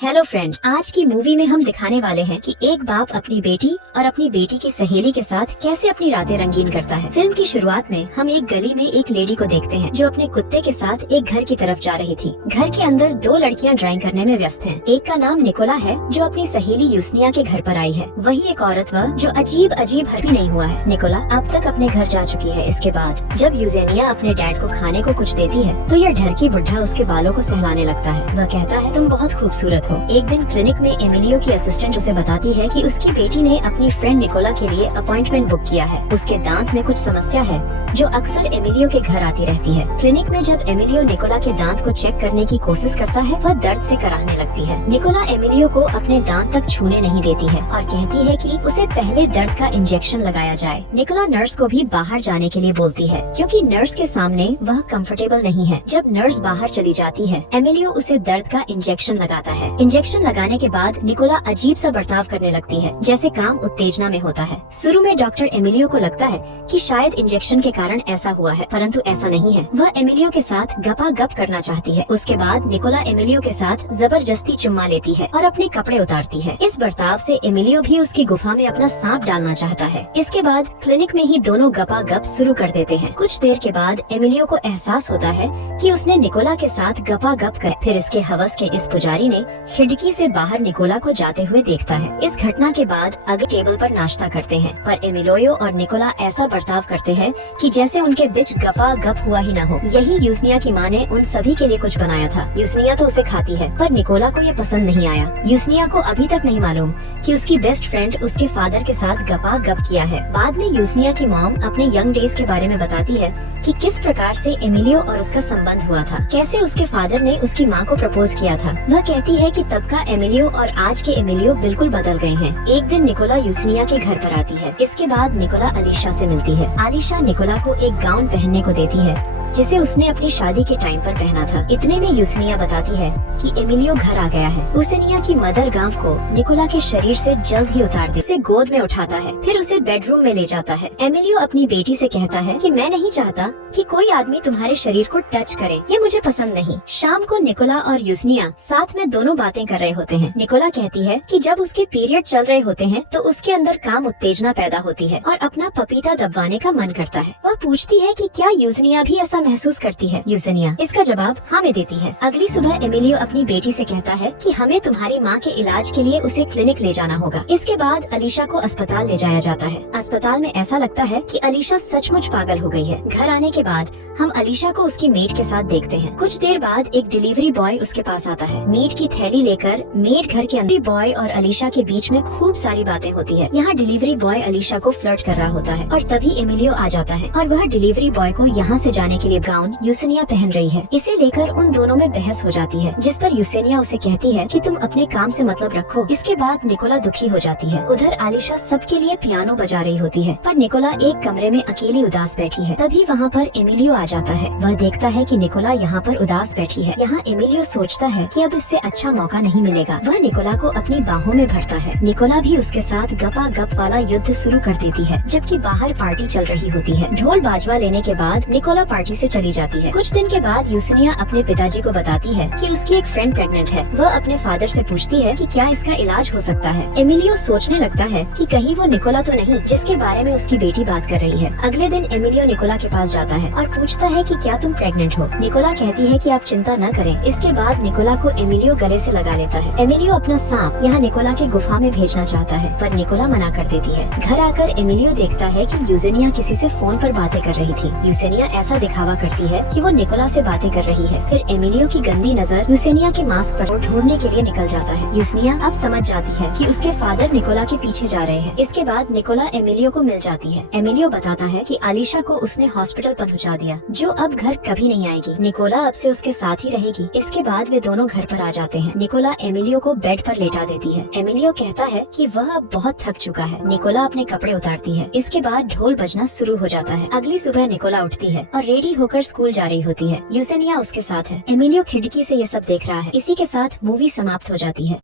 Hello friend, आज की movie में हम दिखाने वाले हैं कि एक बाप अपनी बेटी और अपनी बेटी की सहेली के साथ कैसे अपनी रातें रंगीन करता है। फिल्म की शुरुआत में हम एक गली में एक लेडी को देखते हैं जो अपने कुत्ते के साथ एक घर की तरफ जा रही थी। घर के अंदर दो लड़कियां ड्राइंग करने में व्यस्त हैं। एक का नाम निकोला है जो अपनी सहेली यूसनिया के घर पर आई है। वही एक औरत वह जो अजीब हर भी नहीं हुआ है। निकोला अब तक अपने घर जा चुकी है। इसके बाद जब यूजेनिया अपने डैड को खाने को कुछ देती है तो यह ढरकी बुढ़ा उसके बालों को सहलाने लगता है। वह कहता है, तुम बहुत खूबसूरत हो। एक दिन क्लिनिक में एमिलियो की असिस्टेंट उसे बताती है कि उसकी बेटी ने अपनी फ्रेंड निकोला के लिए अपॉइंटमेंट बुक किया है। उसके दांत में कुछ समस्या है जो अक्सर एमिलियो के घर आती रहती है। क्लिनिक में जब एमिलियो निकोला के दांत को चेक करने की कोशिश करता है वह दर्द से कराहने लगती है। निकोला एमिलियो को अपने दांत तक छूने नहीं देती है और कहती है कि उसे पहले दर्द का इंजेक्शन लगाया जाए। निकोला नर्स को भी बाहर जाने के लिए बोलती है क्योंकि नर्स के सामने वह कंफर्टेबल नहीं है। जब नर्स बाहर चली जाती है एमिलियो उसे दर्द का इंजेक्शन लगाता है। इंजेक्शन लगाने के बाद निकोला अजीब सा बर्ताव करने लगती है जैसे काम उत्तेजना में होता है। शुरू में डॉक्टर एमिलियो को लगता है कि शायद इंजेक्शन के कारण ऐसा हुआ है, परंतु ऐसा नहीं है। वह एमिलियो के साथ गपागप करना चाहती है। उसके बाद निकोला एमिलियो के साथ जबरदस्ती चुम्मा लेती है और अपने कपड़े उतारती है। इस बर्ताव से एमिलियो भी उसकी गुफा में अपना सांप डालना चाहता है। इसके बाद क्लिनिक में ही दोनों गपागप शुरू कर देते हैं। कुछ देर के बाद एमिलियो को एहसास होता है कि उसने निकोला के साथ गपागप कर। फिर इसके हवस के इस पुजारी ने खिड़की से बाहर निकोला को जाते हुए देखता है। इस घटना के बाद अगले टेबल पर नाश्ता करते हैं, पर एमिलियो और निकोला ऐसा बर्ताव करते हैं कि जैसे उनके बीच गपागप हुआ ही न हो। यही यूसनिया की माँ ने उन सभी के लिए कुछ बनाया था। यूसनिया तो उसे खाती है पर निकोला को ये पसंद नहीं आया। यूसनिया को अभी तक नहीं मालूम कि उसकी बेस्ट फ्रेंड उसके फादर के साथ गपागप किया है। बाद में यूसनिया की मॉम अपने यंग डेज के बारे में बताती है कि किस प्रकार से एमिलियो और उसका संबंध हुआ था, कैसे उसके फादर ने उसकी माँ को प्रपोज किया था। वह कहती है कि तब का एमिलियो और आज के एमिलियो बिल्कुल बदल गए हैं। एक दिन निकोला यूसनिया के घर पर आती है। इसके बाद निकोला अलीशा से मिलती है। अलीशा निकोला को एक गाउन पहनने को देती है जिसे उसने अपनी शादी के टाइम पर पहना था। इतने में यूसनिया बताती है कि एमिलियो घर आ गया है। यूसनिया की मदर गांव को निकोला के शरीर से जल्द ही उतार दे, उसे गोद में उठाता है, फिर उसे बेडरूम में ले जाता है। एमिलियो अपनी बेटी से कहता है कि मैं नहीं चाहता कि कोई आदमी तुम्हारे शरीर को टच करे, ये मुझे पसंद नहीं। शाम को निकोला और यूसनिया साथ में दोनों बातें कर रहे होते हैं। निकोला कहती है कि जब उसके पीरियड चल रहे होते हैं तो उसके अंदर काम उत्तेजना पैदा होती है और अपना पपीता दबाने का मन करता है। वह पूछती है कि क्या यूसनिया भी ऐसा महसूस करती है। यूसनिया इसका जवाब हाँ में देती है। अगली सुबह एमिलियो अपनी बेटी से कहता है कि हमें तुम्हारी माँ के इलाज के लिए उसे क्लिनिक ले जाना होगा। इसके बाद अलीशा को अस्पताल ले जाया जाता है। अस्पताल में ऐसा लगता है कि अलीशा सचमुच पागल हो गई है। घर आने के बाद हम अलीशा को उसकी मेड के साथ देखते हैं। कुछ देर बाद एक डिलीवरी बॉय उसके पास आता है। मीट की थैली लेकर मेड घर के अंदर। बॉय और अलीशा के बीच में खूब सारी बातें होती है। यहाँ डिलीवरी बॉय अलीशा को फ्लर्ट कर रहा होता है और तभी एमिलियो आ जाता है और वह डिलीवरी बॉय को यहाँ से जाने के लिए गाउन यूसनिया पहन रही है। इसे लेकर उन दोनों में बहस हो जाती है जिस पर यूसनिया उसे कहती है कि तुम अपने काम से मतलब रखो। इसके बाद निकोला दुखी हो जाती है। उधर आलिशा सबके लिए पियानो बजा रही होती है पर निकोला एक कमरे में अकेली उदास बैठी है। तभी वहाँ पर एमिलियो आ जाता है। वह देखता है कि निकोला यहाँ पर उदास बैठी है। यहाँ एमिलियो सोचता है कि अब इससे अच्छा मौका नहीं मिलेगा। वह निकोला को अपनी बाहों में भरता है। निकोला भी उसके साथ गपागप वाला युद्ध शुरू कर देती है जबकि बाहर पार्टी चल रही होती है। ढोल बाजवा लेने के बाद निकोला पार्टी से चली जाती है। कुछ दिन के बाद यूसनिया अपने पिताजी को बताती है कि उसकी एक फ्रेंड प्रेग्नेंट है। वह अपने फादर से पूछती है कि क्या इसका इलाज हो सकता है। एमिलियो सोचने लगता है कि कहीं वो निकोला तो नहीं जिसके बारे में उसकी बेटी बात कर रही है। अगले दिन एमिलियो निकोला के पास जाता है और पूछता है कि क्या तुम प्रेग्नेंट हो। निकोला कहती है कि आप चिंता न करें। इसके बाद निकोला को एमिलियो गले से लगा लेता है। एमिलियो अपना सांप यहाँ निकोला के गुफा में भेजना चाहता है पर निकोला मना कर देती है। घर आकर एमिलियो देखता है कि यूजेनिया किसी से फोन पर बातें कर रही थी। यूजेनिया ऐसा दिखावा करती है कि वो निकोला से बातें कर रही है। फिर एमिलियो की गंदी नजर यूसेनिया के मास्क पर ढूंढने के लिए निकल जाता है। यूसनिया अब समझ जाती है कि उसके फादर निकोला के पीछे जा रहे हैं। इसके बाद निकोला एमिलियो को मिल जाती है। एमिलियो बताता है कि आलिशा को उसने हॉस्पिटल पहुंचा दिया जो अब घर कभी नहीं आएगी। निकोला अब से उसके साथ ही रहेगी। इसके बाद वे दोनों घर पर आ जाते हैं। निकोला एमिलियो को बेड पर लेटा देती है। एमिलियो कहता है कि वह अब बहुत थक चुका है। निकोला अपने कपड़े उतारती है। इसके बाद ढोल बजना शुरू हो जाता है। अगली सुबह निकोला उठती है और रेडी होकर स्कूल जा रही होती है। यूसेनिया उसके साथ है। एमिलियो खिड़की से ये सब देख रहा है। इसी के साथ मूवी समाप्त हो जाती है।